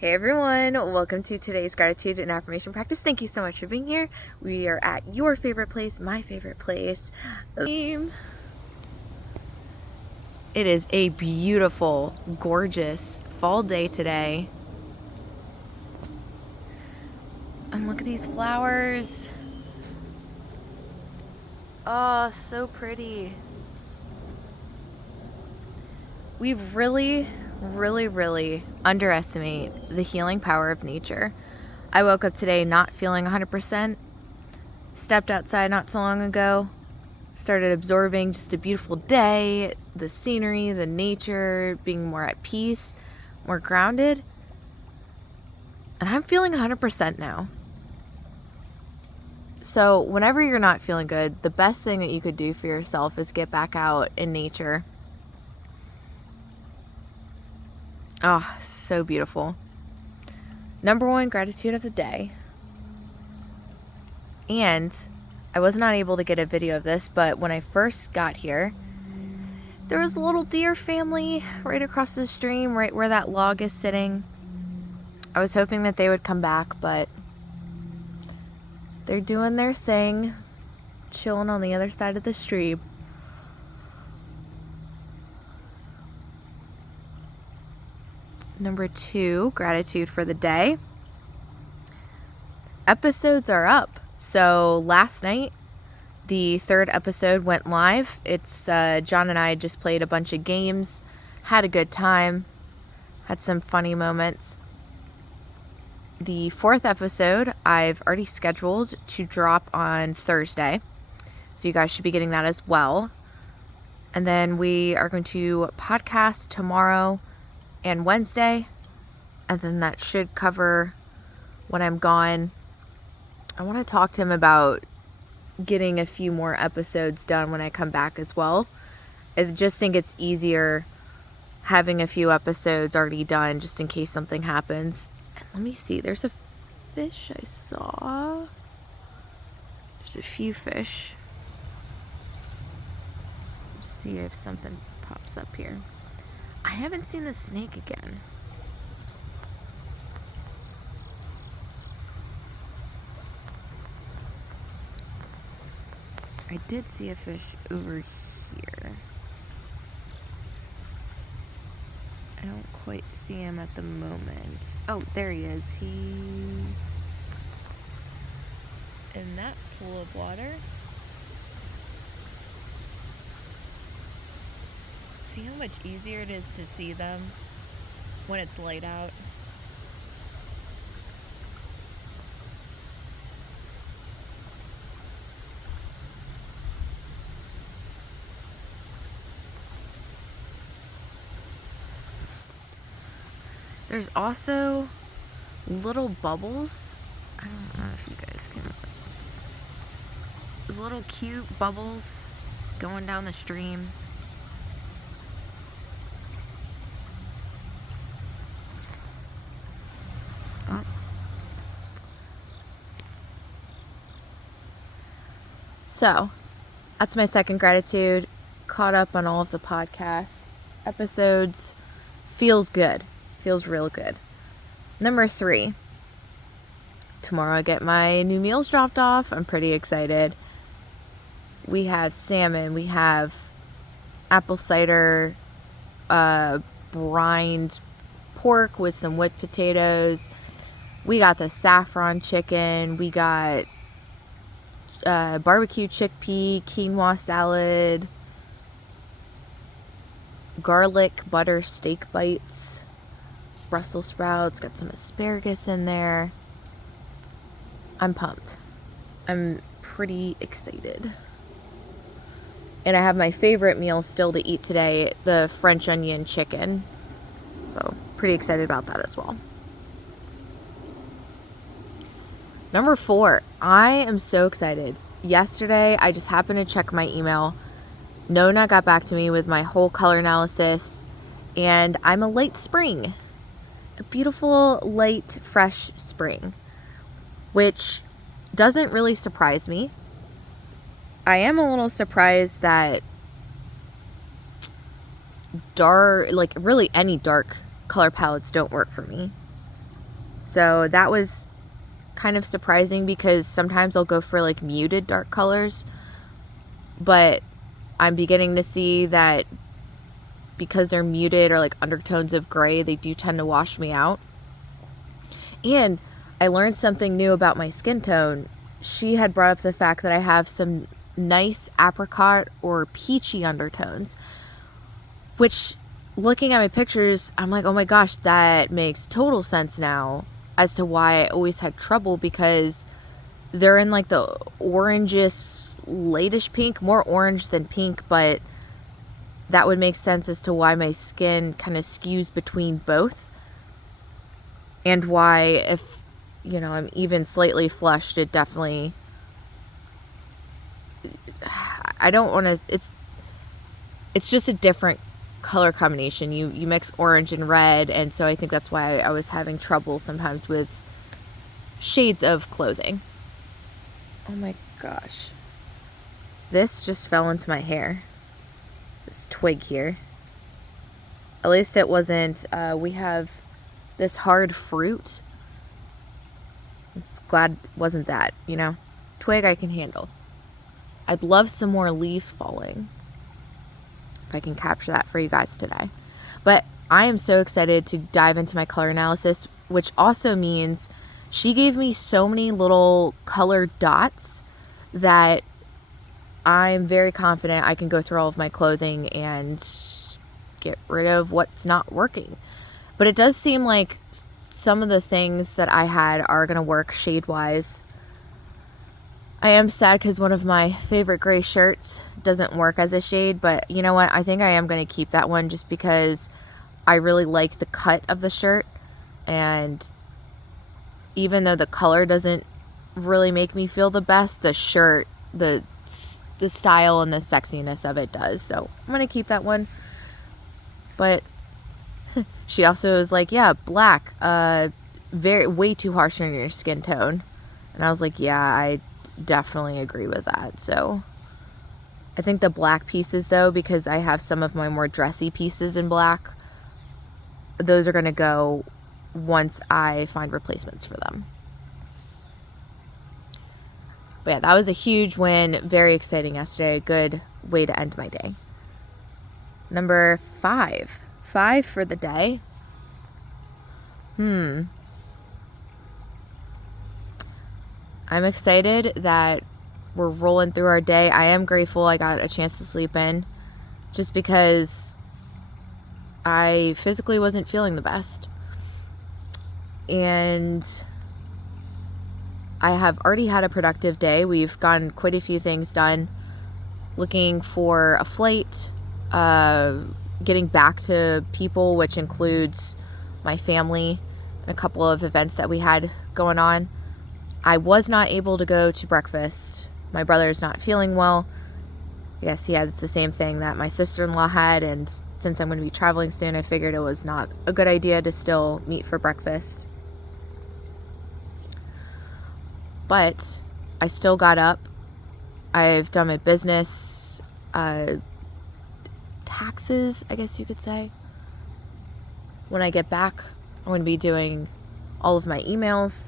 Hey everyone, welcome to today's gratitude and affirmation practice. Thank you so much for being here. We are at your favorite place, my favorite place. It is a beautiful, gorgeous fall day today. And look at these flowers. Oh, so pretty. We really underestimate the healing power of nature. I woke up today not feeling 100%, stepped outside not so long ago, started absorbing just a beautiful day, the scenery, the nature, being more at peace, more grounded, and I'm feeling 100% now. So whenever you're not feeling good, the best thing that you could do for yourself is get back out in nature. Oh, so beautiful. Number one gratitude of the day. And I was not able to get a video of this, but when I first got here, there was a little deer family right across the stream, right where that log is sitting. I was hoping that they would come back, but they're doing their thing, chilling on the other side of the stream. Number two, gratitude for the day. Episodes are up. So last night, the third episode went live. It's John and I just played a bunch of games, had a good time, had some funny moments. The fourth episode I've already scheduled to drop on Thursday, so you guys should be getting that as well. And then we are going to podcast tomorrow and Wednesday, and then that should cover when I'm gone. I want to talk to him about getting a few more episodes done when I come back as well. I just think it's easier having a few episodes already done just in case something happens. And let me see, there's a fish I saw. There's a few fish. Just see if something pops up here. I haven't seen the snake again. I did see a fish over here. I don't quite see him at the moment. Oh, there he is. He's in that pool of water. See how much easier it is to see them when it's light out? There's also little bubbles. I don't know if you guys can. There's little cute bubbles going down the stream. Oh. So, that's my second gratitude. Caught up on all of the podcast episodes. Feels good. Feels real good. Number three. Tomorrow I get my new meals dropped off. I'm pretty excited. We have salmon. We have apple cider, brined pork with some whipped potatoes. We got the saffron chicken. We got barbecue chickpea, quinoa salad, garlic butter steak bites, Brussels sprouts, got some asparagus in there. I'm pumped. I'm pretty excited. And I have my favorite meal still to eat today, the French onion chicken. So, pretty excited about that as well. Number four, I am so excited. Yesterday, I just happened to check my email. Nona got back to me with my whole color analysis, and I'm a late spring. A beautiful, light, fresh spring, which doesn't really surprise me. I am a little surprised that dark, like really any dark color palettes don't work for me. So that was kind of surprising because sometimes I'll go for like muted dark colors, but I'm beginning to see that because they're muted or like undertones of gray, they do tend to wash me out. And I learned something new about my skin tone. She had brought up the fact that I have some nice apricot or peachy undertones, which, looking at my pictures, I'm like, oh my gosh, that makes total sense now as to why I always had trouble, because they're in like the orangish, latish pink, more orange than pink, but that would make sense as to why my skin kind of skews between both, and why if, you know, I'm even slightly flushed, it definitely, I don't want to, it's just a different color combination. You mix orange and red, and so I think that's why I was having trouble sometimes with shades of clothing. Oh my gosh. This just fell into my hair. This twig here. At least it wasn't, we have this hard fruit. Glad it wasn't that, you know. Twig I can handle. I'd love some more leaves falling, if I can capture that for you guys today. But I am so excited to dive into my color analysis, which also means she gave me so many little colored dots that I'm very confident I can go through all of my clothing and get rid of what's not working. But it does seem like some of the things that I had are going to work shade-wise. I am sad because one of my favorite gray shirts doesn't work as a shade, but you know what? I think I am going to keep that one just because I really like the cut of the shirt, and even though the color doesn't really make me feel the best, the shirt, the style and the sexiness of it does. So I'm going to keep that one. But she also was like, yeah, black, way too harsh on your skin tone. And I was like, yeah, I definitely agree with that. So I think the black pieces, though, because I have some of my more dressy pieces in black, those are going to go once I find replacements for them. But yeah, that was a huge win. Very exciting yesterday. A good way to end my day. Number 5. 5 for the day. I'm excited that we're rolling through our day. I am grateful I got a chance to sleep in, just because I physically wasn't feeling the best. And I have already had a productive day. We've gotten quite a few things done. Looking for a flight, getting back to people, which includes my family, and a couple of events that we had going on. I was not able to go to breakfast. My brother's not feeling well. Yes, he has the same thing that my sister-in-law had, and since I'm going to be traveling soon, I figured it was not a good idea to still meet for breakfast. But I still got up. I've done my business, taxes, I guess you could say. When I get back, I'm going to be doing all of my emails.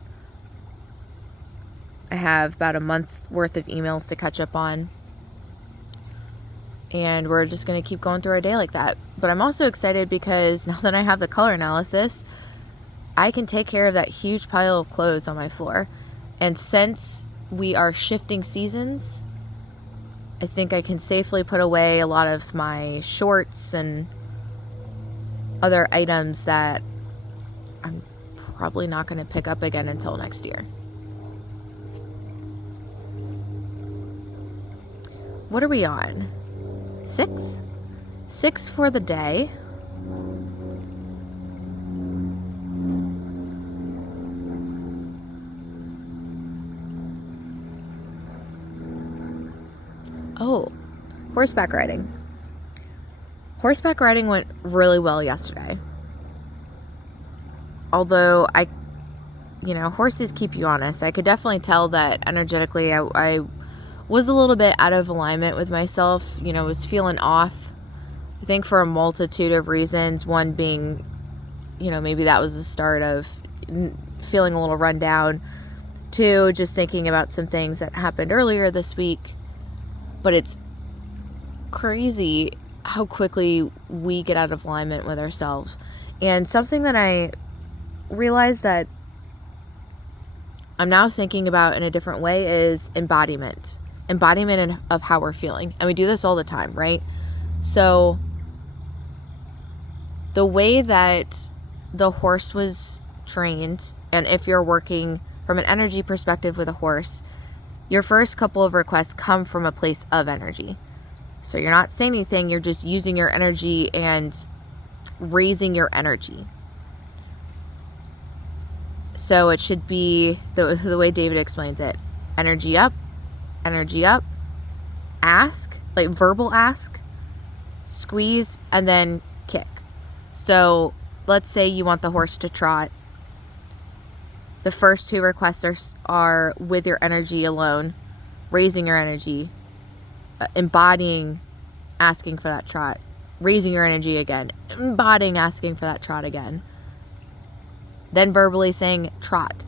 I have about a month worth of emails to catch up on. And we're just going to keep going through our day like that. But I'm also excited because now that I have the color analysis, I can take care of that huge pile of clothes on my floor. And since we are shifting seasons, I think I can safely put away a lot of my shorts and other items that I'm probably not going to pick up again until next year. What are we on? 6? 6 for the day. Oh, horseback riding. Horseback riding went really well yesterday. Although horses keep you honest. I could definitely tell that energetically I was a little bit out of alignment with myself, was feeling off. I think for a multitude of reasons, one being, maybe that was the start of feeling a little run down. 2, just thinking about some things that happened earlier this week. But it's crazy how quickly we get out of alignment with ourselves. And something that I realized that I'm now thinking about in a different way is embodiment of how we're feeling. And we do this all the time, right? So the way that the horse was trained, and if you're working from an energy perspective with a horse, your first couple of requests come from a place of energy. So you're not saying anything, you're just using your energy and raising your energy. So it should be the way David explains it. Energy up, ask, like verbal ask, squeeze, and then kick. So let's say you want the horse to trot. The first 2 requests are with your energy alone, raising your energy, embodying asking for that trot, raising your energy again, embodying asking for that trot again. Then verbally saying trot.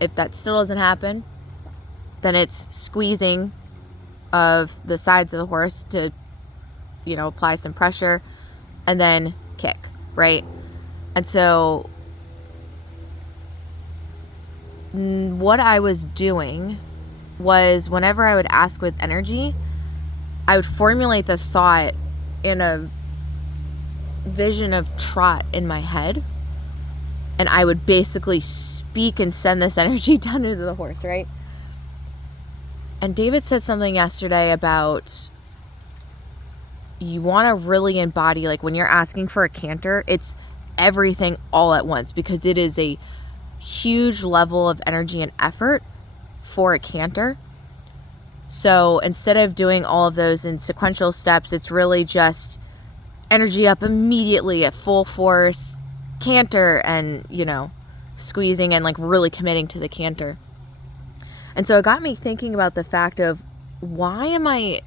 If that still doesn't happen, then it's squeezing of the sides of the horse to, apply some pressure, and then kick, right? And so what I was doing was, whenever I would ask with energy, I would formulate the thought in a vision of trot in my head, and I would basically speak and send this energy down into the horse, right? And David said something yesterday about, you want to really embody, like when you're asking for a canter, it's everything all at once, because it is a huge level of energy and effort for a canter. So instead of doing all of those in sequential steps, it's really just energy up immediately at full force, canter, and squeezing and like really committing to the canter. And so it got me thinking about the fact of, why am I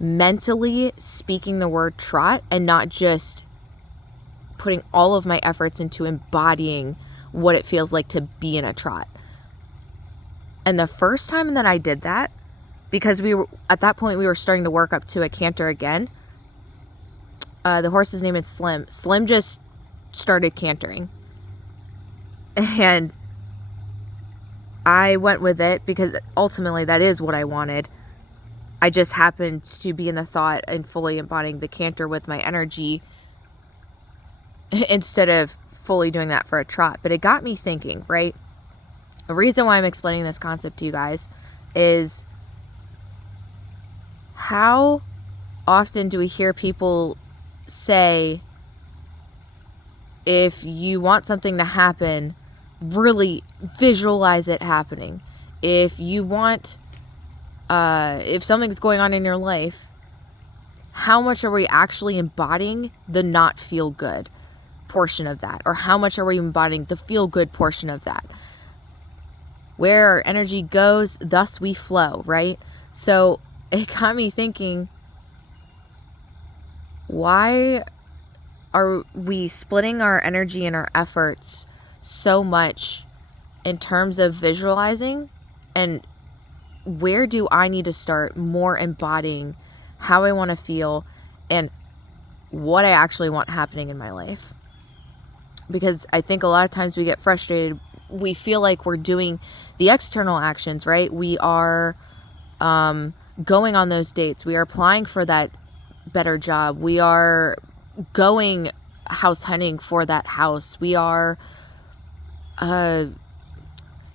mentally speaking the word trot and not just putting all of my efforts into embodying what it feels like to be in a trot? And the first time that I did that, because at that point we were starting to work up to a canter again, the horse's name is Slim. Slim just started cantering, and I went with it because ultimately that is what I wanted. I just happened to be in the thought and fully embodying the canter with my energy instead of fully doing that for a trot. But it got me thinking, right? The reason why I'm explaining this concept to you guys is, how often do we hear people say, if you want something to happen, really visualize it happening. If you want, if something's going on in your life, how much are we actually embodying the not feel good portion of that? Or how much are we embodying the feel good portion of that? Where our energy goes, thus we flow, right? So it got me thinking, why are we splitting our energy and our efforts so much in terms of visualizing? And where do I need to start more embodying how I want to feel and what I actually want happening in my life? Because I think a lot of times we get frustrated. We feel like we're doing the external actions, right? We are going on those dates. We are applying for that better job. We are going house hunting for that house. We are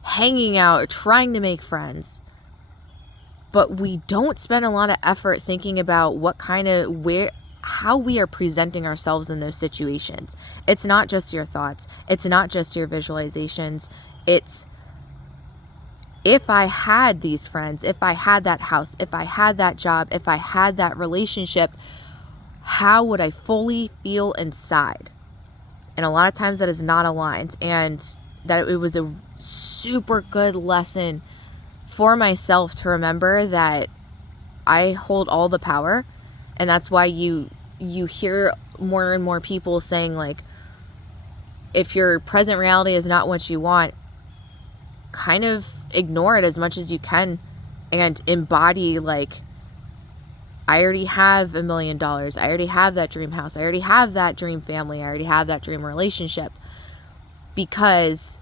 hanging out, trying to make friends. But we don't spend a lot of effort thinking about how we are presenting ourselves in those situations. It's not just your thoughts. It's not just your visualizations. It's, if I had these friends, if I had that house, if I had that job, if I had that relationship, how would I fully feel inside? And a lot of times that is not aligned. And that it was a super good lesson for myself to remember that I hold all the power. And that's why you hear more and more people saying, like, if your present reality is not what you want, kind of ignore it as much as you can and embody, like, I already have $1 million. I already have that dream house. I already have that dream family. I already have that dream relationship. Because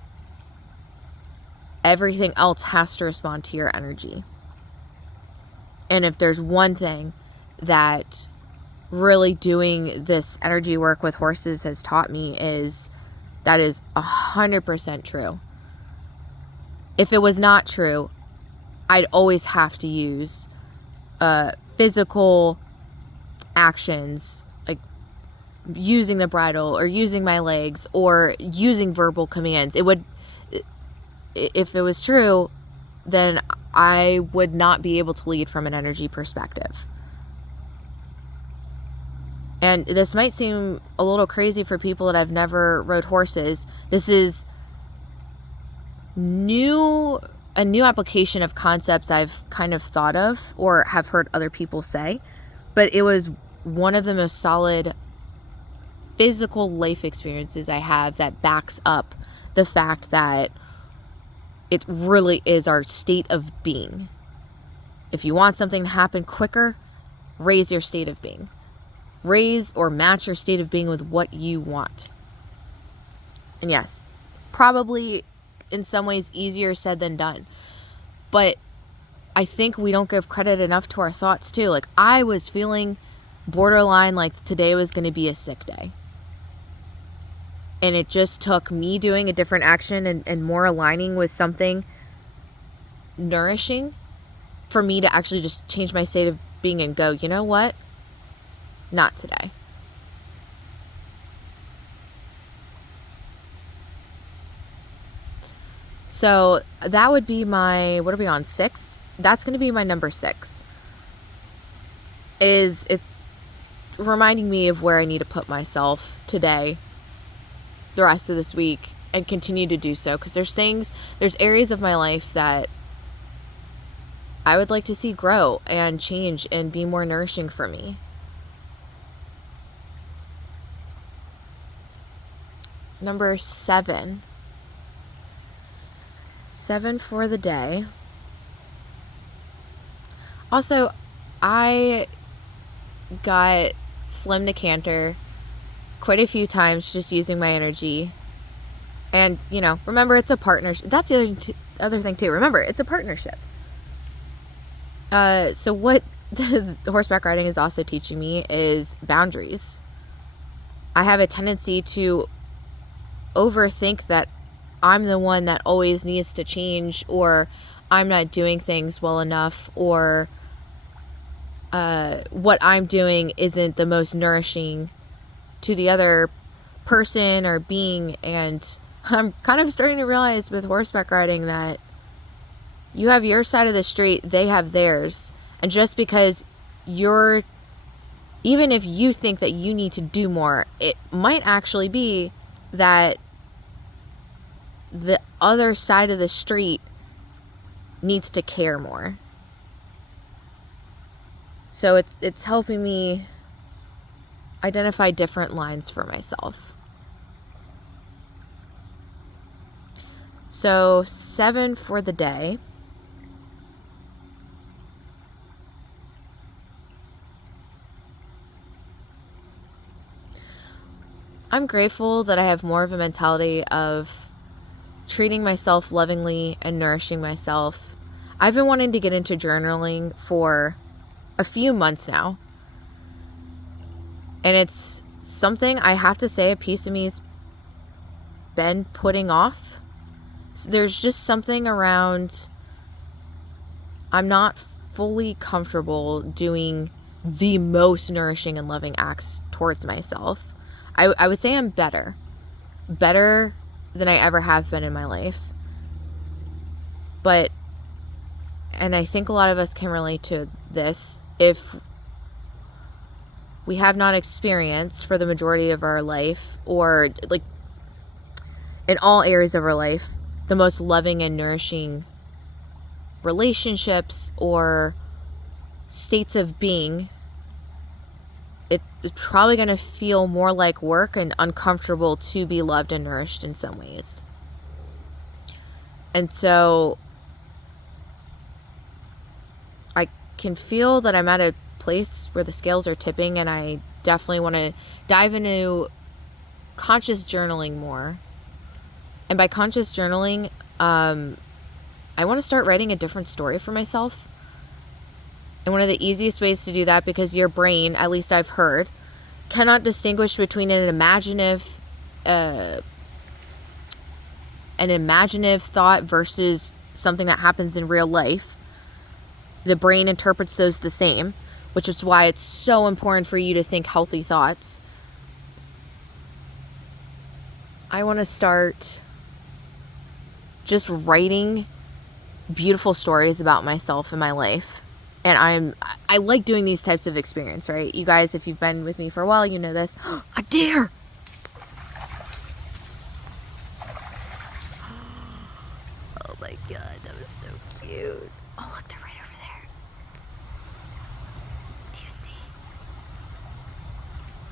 everything else has to respond to your energy. And if there's one thing that really doing this energy work with horses has taught me, is that is 100% true. If it was not true, I'd always have to use physical actions, like using the bridle or using my legs or using verbal commands. If it was true, then I would not be able to lead from an energy perspective. And this might seem a little crazy for people that have never rode horses. This is a new application of concepts I've kind of thought of or have heard other people say, but it was one of the most solid physical life experiences I have that backs up the fact that it really is our state of being. If you want something to happen quicker, raise your state of being. Raise or match your state of being with what you want. And yes, probably in some ways easier said than done. But I think we don't give credit enough to our thoughts too. Like, I was feeling borderline like today was going to be a sick day. And it just took me doing a different action and more aligning with something nourishing for me to actually just change my state of being and go, you know what? Not today. So that would be my, what are we on, 6? That's going to be my number 6. It's reminding me of where I need to put myself today, the rest of this week, and continue to do so. Because there's areas of my life that I would like to see grow and change and be more nourishing for me. Number 7. 7 for the day. Also, I got Slim to Canter quite a few times just using my energy. And, remember, it's a partnership. That's the other thing too. Remember, it's a partnership. So what the horseback riding is also teaching me is boundaries. I have a tendency to overthink that I'm the one that always needs to change, or I'm not doing things well enough, or what I'm doing isn't the most nourishing to the other person or being. And I'm kind of starting to realize with horseback riding that you have your side of the street, they have theirs. And just because even if you think that you need to do more, it might actually be that the other side of the street needs to care more. So it's helping me identify different lines for myself. So 7 for the day. I'm grateful that I have more of a mentality of treating myself lovingly and nourishing myself. I've been wanting to get into journaling for a few months now. And it's something, I have to say, a piece of me's been putting off. So there's just something around, I'm not fully comfortable doing the most nourishing and loving acts towards myself. I would say I'm better than I ever have been in my life. But, and I think a lot of us can relate to this, if we have not experienced for the majority of our life, or like in all areas of our life, the most loving and nourishing relationships or states of being, probably going to feel more like work and uncomfortable to be loved and nourished in some ways. And so I can feel that I'm at a place where the scales are tipping, and I definitely want to dive into conscious journaling more. And by conscious journaling, I want to start writing a different story for myself. And one of the easiest ways to do that, because your brain, at least I've heard, cannot distinguish between an imaginative thought versus something that happens in real life. The brain interprets those the same, which is why it's so important for you to think healthy thoughts. I want to start just writing beautiful stories about myself and my life. And I like doing these types of experience, right? You guys, if you've been with me for a while, you know this. A deer! Oh my god, that was so cute. Oh, look, they're right over there. Do you see?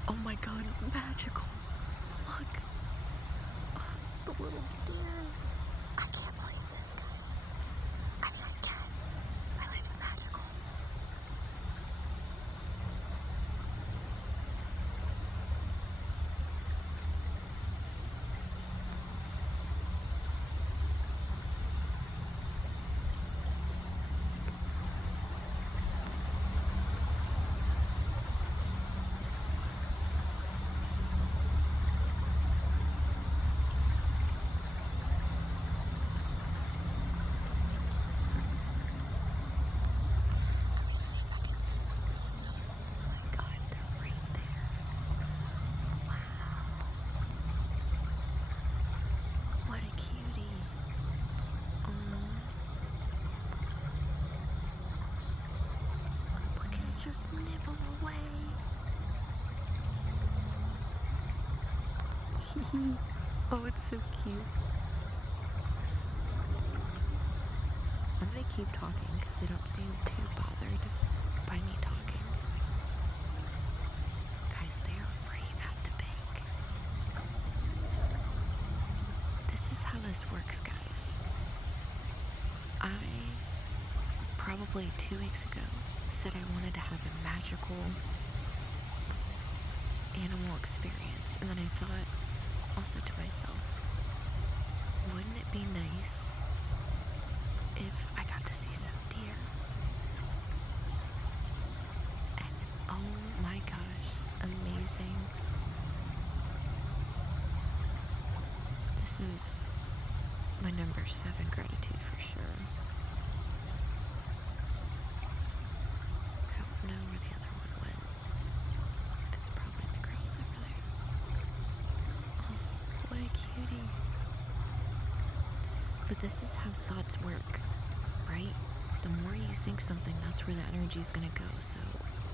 Oh my god, magical. Look. Oh, the little deer. I can't believe this, guys. I mean, I can. My life is magical. Just nibble away. Oh, it's so cute. I'm gonna keep talking because they don't seem too bothered by me talking. Guys, they are right at the bank. This is how this works, guys. I probably 2 weeks ago said I wanted to have a magical animal experience, and then I thought also to myself, wouldn't it be nice if I got to see some deer? And oh my gosh, amazing. This is my number 7 gratitude for sure. Know where the other one went. It's probably the girls over there. Oh, what a cutie. But this is how thoughts work, right? The more you think something, that's where the energy is going to go. So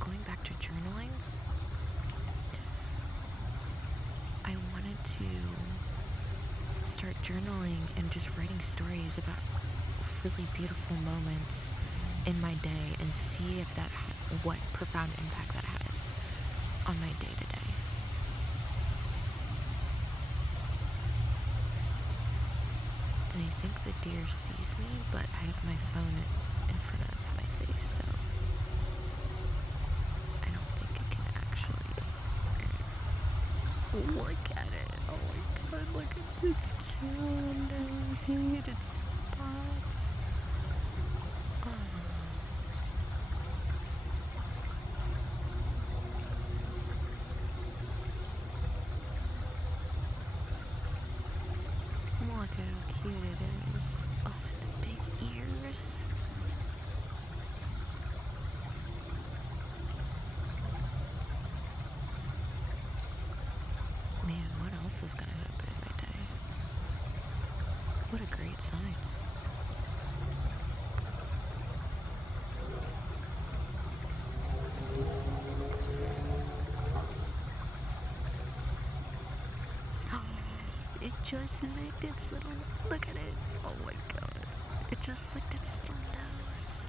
going back to journaling, I wanted to start journaling and just writing stories about really beautiful moments in my day and see if that what profound impact that has on my day-to-day. And I think the deer sees me, but I have my phone in front of my face, so I don't think it can actually look at it. Oh my god, look at this cute nose. Its spots. Look at how cute it is. Oh, and the big ears. Man, what else is gonna happen in my day? What a great sign. It just licked its little, look at it, oh my god, it just licked its little nose.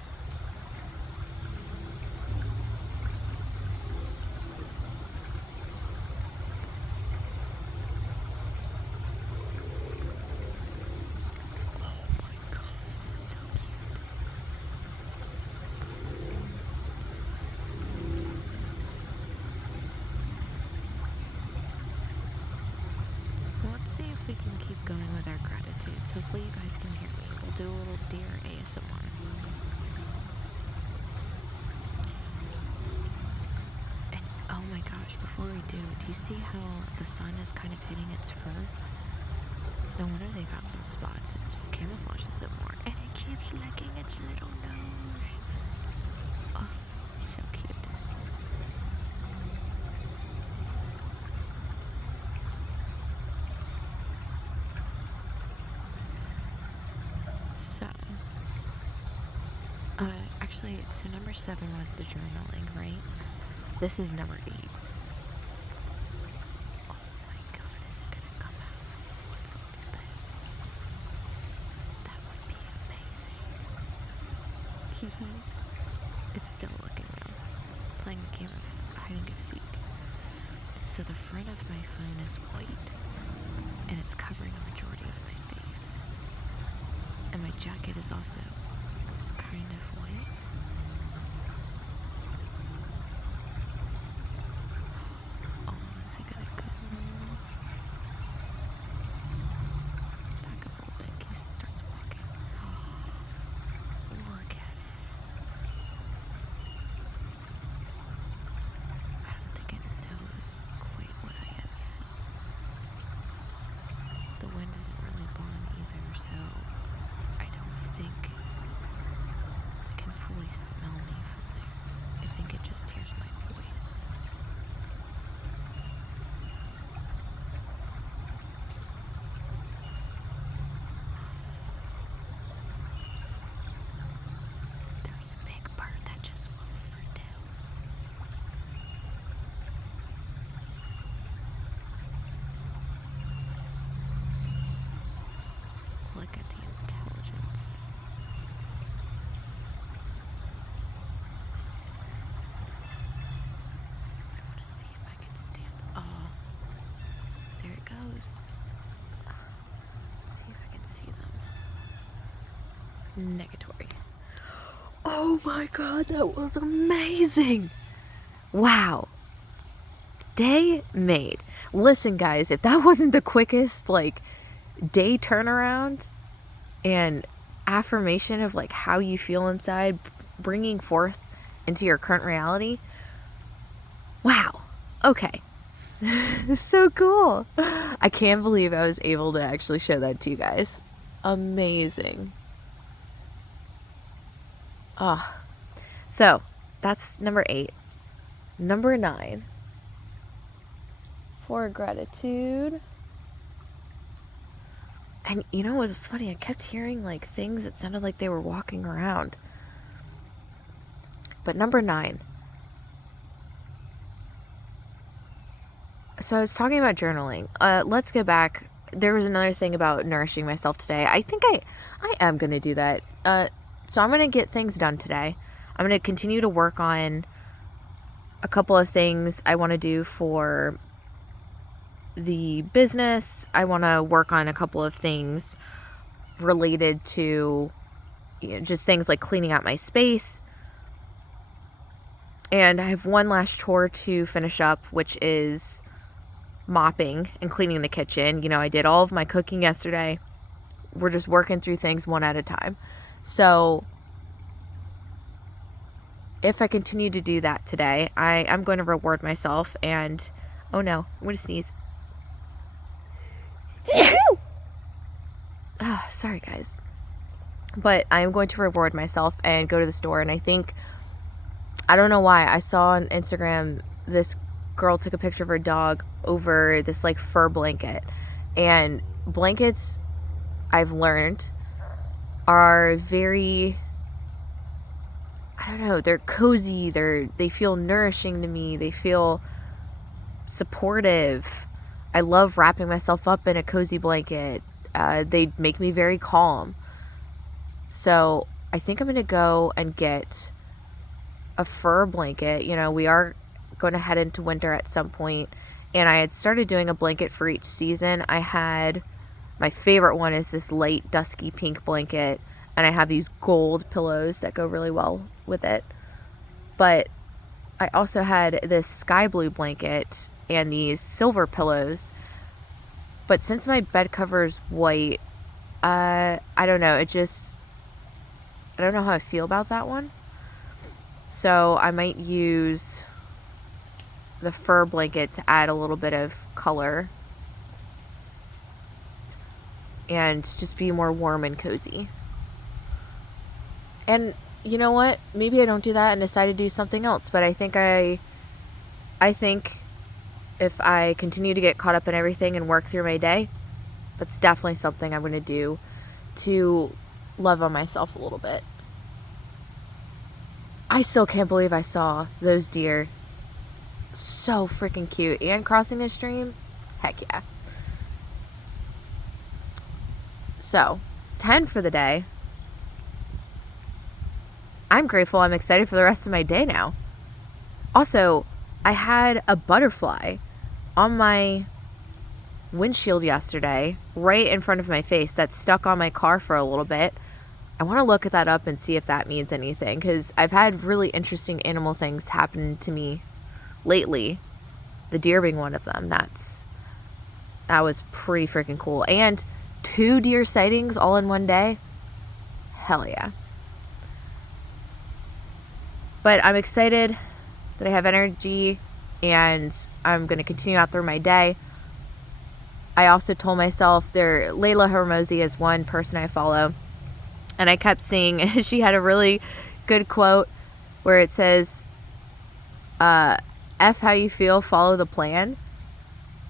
do a little deer ASMR. And oh my gosh, before we do you see how the sun is kind of hitting its fur? No wonder they got some spots. It just camouflages it more. And it keeps licking its little nose. Oh, so cute. So, actually, so number 7 was the journaling, right? This is number 8. Oh my god, is it gonna come out what's a little bit? That would be amazing. It's still looking though. Playing a game of hide and go seek. So the front of my phone is white, and it's covering a majority of my face. And my jacket is also kind of white. Oh, is it gonna go? Back up a little bit in case it starts walking. Look at it. I don't think it knows quite what I am yet. The wind isn't really blowing either, so I don't think it can fully smell me from there. I think it just hears my voice. There's a big bird that just flew over too. Look at the intelligence. I want to see if I can stand. Oh, there it goes. Let's see if I can see them. Negatory. Oh my god, that was amazing! Wow. Day made. Listen, guys, if that wasn't the quickest, day turnaround and affirmation of, how you feel inside, bringing forth into your current reality, wow. Okay. So cool. I can't believe I was able to actually show that to you guys. Amazing. So that's number 8. Number 9, for gratitude. And you know what's funny? I kept hearing things that sounded like they were walking around. But number 9. So I was talking about journaling. Let's go back. There was another thing about nourishing myself today. I think I am going to do that. So I'm going to get things done today. I'm going to continue to work on a couple of things I want to do for the business. I want to work on a couple of things related to just things like cleaning out my space. And I have one last chore to finish up, which is mopping and cleaning the kitchen. I did all of my cooking yesterday. We're just working through things one at a time. So if I continue to do that today, I'm going to reward myself. And oh no, I'm going to sneeze. Sorry guys. But I am going to reward myself and go to the store. And I don't know why, I saw on Instagram this girl took a picture of her dog over this fur blanket. And blankets, I've learned, are very, I don't know, they're cozy, they feel nourishing to me, they feel supportive. I love wrapping myself up in a cozy blanket. They make me very calm. So I think I'm going to go and get a fur blanket. We are going to head into winter at some point, and I had started doing a blanket for each season. My favorite one is this light dusky pink blanket, and I have these gold pillows that go really well with it. But I also had this sky blue blanket and these silver pillows. But since my bed cover is white, I don't know. I don't know how I feel about that one. So I might use the fur blanket to add a little bit of color and just be more warm and cozy. And you know what? Maybe I don't do that and decide to do something else, but I think if I continue to get caught up in everything and work through my day, that's definitely something I'm going to do to love on myself a little bit. I still can't believe I saw those deer. So freaking cute. And crossing the stream, heck yeah. So, 10 for the day. I'm grateful. I'm excited for the rest of my day now. Also, I had a butterfly on my windshield yesterday, right in front of my face, that stuck on my car for a little bit. I want to look that up and see if that means anything, because I've had really interesting animal things happen to me lately. The deer being one of them. That was pretty freaking cool. And 2 deer sightings all in one day. Hell yeah. But I'm excited that I have energy and I'm going to continue out through my day. I also told myself Layla Hormozi is one person I follow. And I kept seeing, she had a really good quote where it says, F how you feel, follow the plan.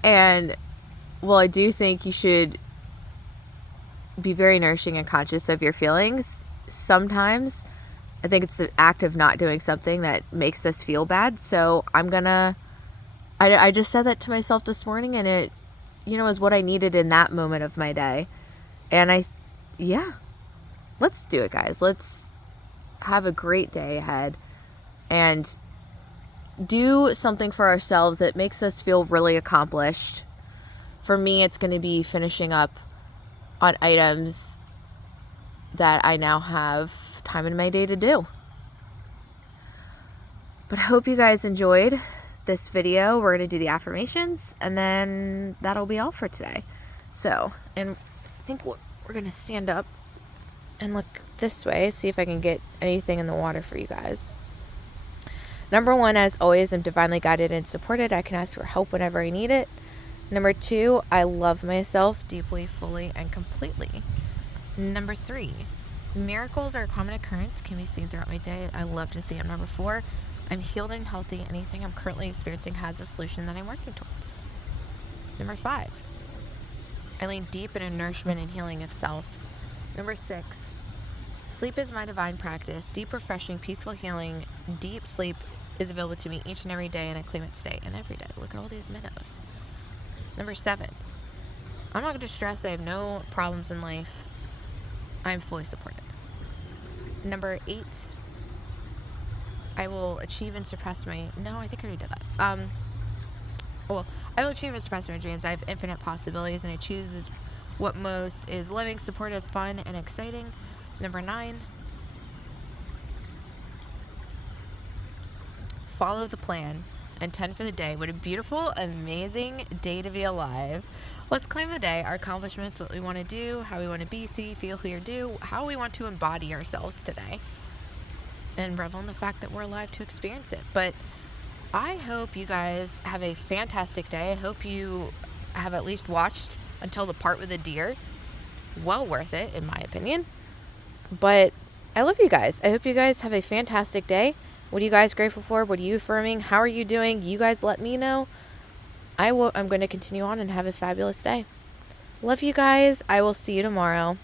And, well, I do think you should be very nourishing and conscious of your feelings. Sometimes I think it's the act of not doing something that makes us feel bad. So I just said that to myself this morning, and it, is what I needed in that moment of my day. And let's do it, guys. Let's have a great day ahead and do something for ourselves that makes us feel really accomplished. For me, it's going to be finishing up on items that I now have time in my day to do. But I hope you guys enjoyed this video. We're going to do the affirmations, and then that'll be all for today. So, and I think we're going to stand up and look this way, see if I can get anything in the water for you guys. Number 1, as always, I'm divinely guided and supported. I can ask for help whenever I need it. Number 2, I love myself deeply, fully, and completely. Number 3, miracles are a common occurrence, can be seen throughout my day. I love to see them. Number 4, I'm healed and healthy. Anything I'm currently experiencing has a solution that I'm working towards. Number 5, I lean deep in a nourishment and healing of self. Number 6, sleep is my divine practice. Deep, refreshing, peaceful healing, deep sleep is available to me each and every day, and I claim it today and every day. Look at all these minnows. Number 7, I'm not going to stress. I have no problems in life. I'm fully supported. Number 8, I will achieve and surpass I think I already did that. I will achieve and surpass my dreams. I have infinite possibilities, and I choose what most is living, supportive, fun, and exciting. Number 9, follow the plan. And 10 for the day. What a beautiful, amazing day to be alive. Let's claim the day, our accomplishments, what we want to do, how we want to be, see, feel, hear, do, how we want to embody ourselves today. And revel in the fact that we're alive to experience it. But I hope you guys have a fantastic day. I hope you have at least watched until the part with the deer. Well worth it, in my opinion. But I love you guys. I hope you guys have a fantastic day. What are you guys grateful for? What are you affirming? How are you doing? You guys let me know. I'm going to continue on and have a fabulous day. Love you guys. I will see you tomorrow.